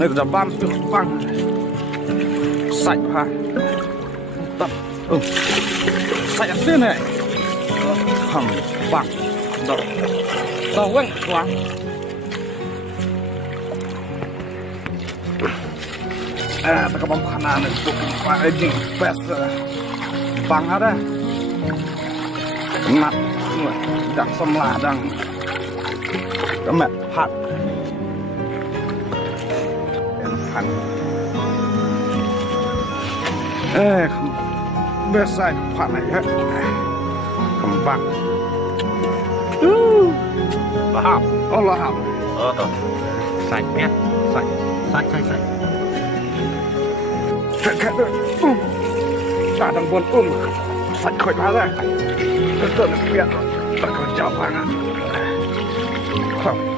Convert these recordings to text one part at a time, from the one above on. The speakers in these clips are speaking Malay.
Này là bam băng sạch ha tập sạch ở trên này hầm băng đỏ đỏ quanh quá tak bamkhana này tụi phải đi best băng hết đấy ngặt đang xâm lạ đang cái mẹ phạt hẳn không biết sai phạt này hết không băng lahap lahap sạch nhé sạch ta đang buồn sạch khỏi phá ra tôi tưởng là miệng ta còn chào phang ạ không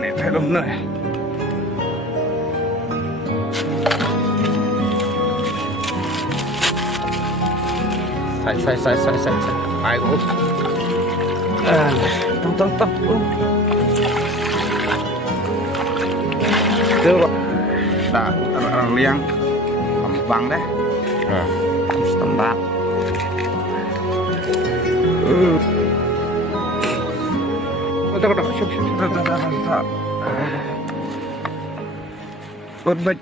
này thay lông này sai ai cũng tăng được rồi đã orang liang bang deh standar bật bật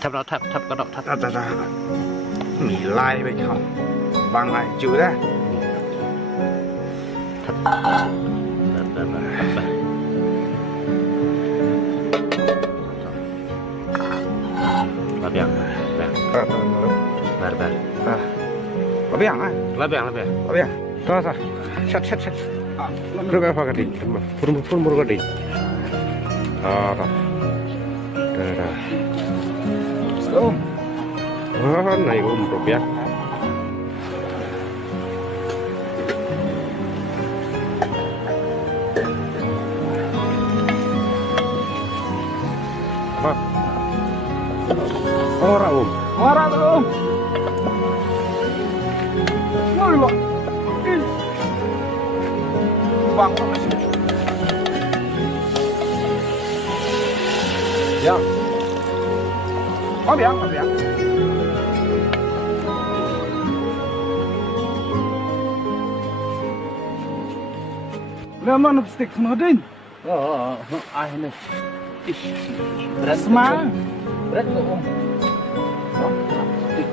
thập đó thập có độ thập mì lai vậy không bằng này chữ đấy thập là bèn thôi sao chat rồi bây giờ cái gì phun một cái gì này rồi ya orang Ngồi bang ya có biển Lemon stick modin. Ai này berat semua berat kok stick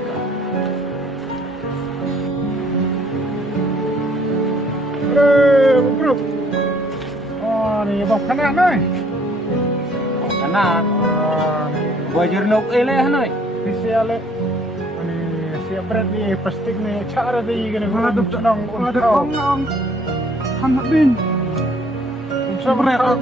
bro ini bamkhana nih bamkhana bahjyrnup ele nih spesial ini siap berat nih plastik nih cara deh gini gua ada nong kan bin sebenarnya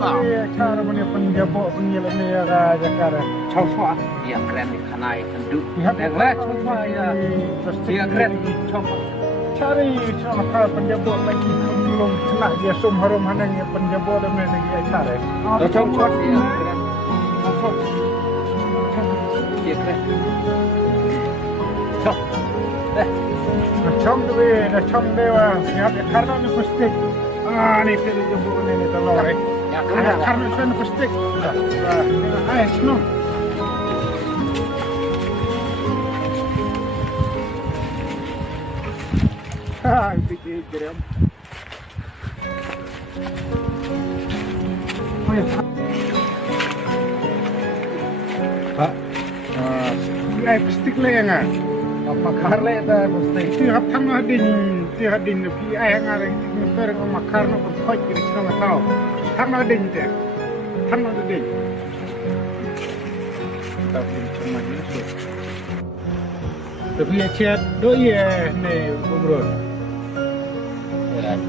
cara punya penjabok pengilik ni ya jakar coba ya keren nih khana itu lihat coba ya dia keren coba cari cara penjabok lagi belum kena dia sum harum hanangnya penjabok dan lagi cara coba ya keren dia keren Macam tu macam dewa lihat karena ni plastik ni tadi jemput ni telur ya karena ni plastik ay snow fikir kirim oh ya Pak ay plastik le nga makar le ta plastik tiap thang hadin pi ay nga le per ko makar no ko khoj kiri chno matao thang hadin te thang hadin ta pun cuma ni Tapi chat doi ne bro.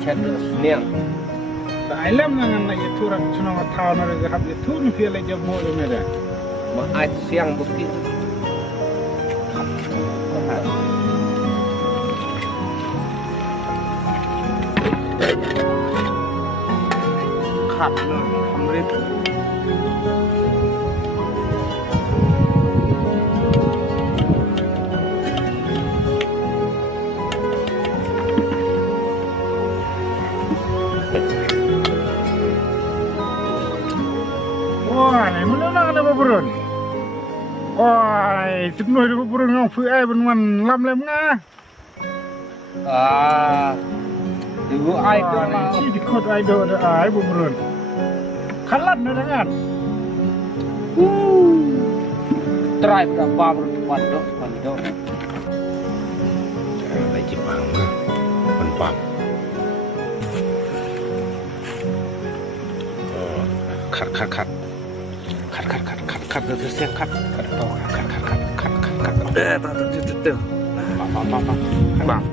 Chat seniang. Tak alam dengan nak ituran cuma tahun orang jahab itu ni feel aja mau ni dah. Mak siang bukti. Khát nữa, không biết. Wah, ni mana nak ada berburun? Wah, semua ada berburun ngau fui ai benuan lam lem ngah. Ibu ai tu lah. Si dikot ai do ada ai berburun. Kalat ni dengan. Try berapa pondok. Leit Jepang mah, pam. Oh, cut. Terus yang cut. Oh, cut. Tuh. Bang.